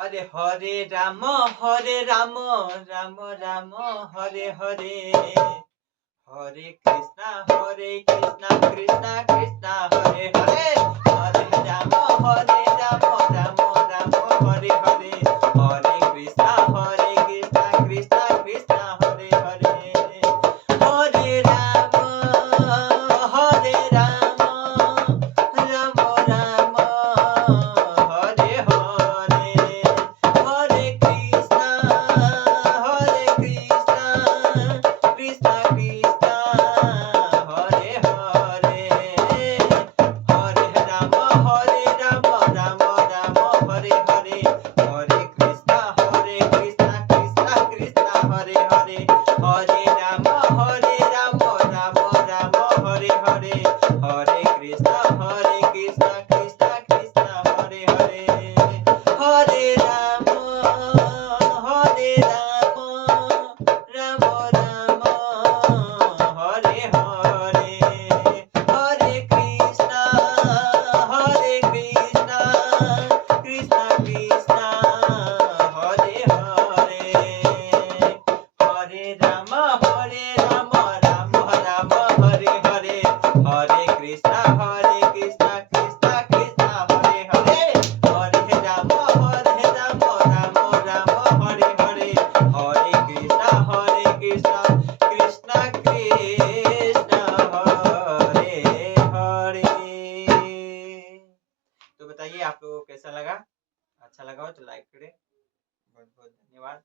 अरे हरे राम राम राम हरे हरे हरे कृष्णा कृष्णा कृष्णा हरे हरे हरे राम राम राम हरे हरे हरे कृष्णा कृष्णा कृष्णा हरे हरे हरे राम राम राम हरे हरे हरे कृष्णा कृष्णा कृष्णा हरे हरे हरे राम राम हरे हरे हरे कृष्णा कृष्णा कृष्णा हरे हरे हरे राम राम हरे हरे हरे कृष्णा कृष्णा कृष्णा हरे हरे हरे राम राम हरे हरे हरे कृष्णा कृष्णा कृष्णा हरे हरे हरे राम राम हरे हरे हरे कृष्णा कृष्णा कृष्णा हरे हरे हरे राम राम हरे हरे हरे कृष्णा कृष्णा कृष्णा हरे हरे। तो बताइए आप लोगों को कैसा लगा? अच्छा लगा हो तो लाइक करें। बहुत बहुत धन्यवाद।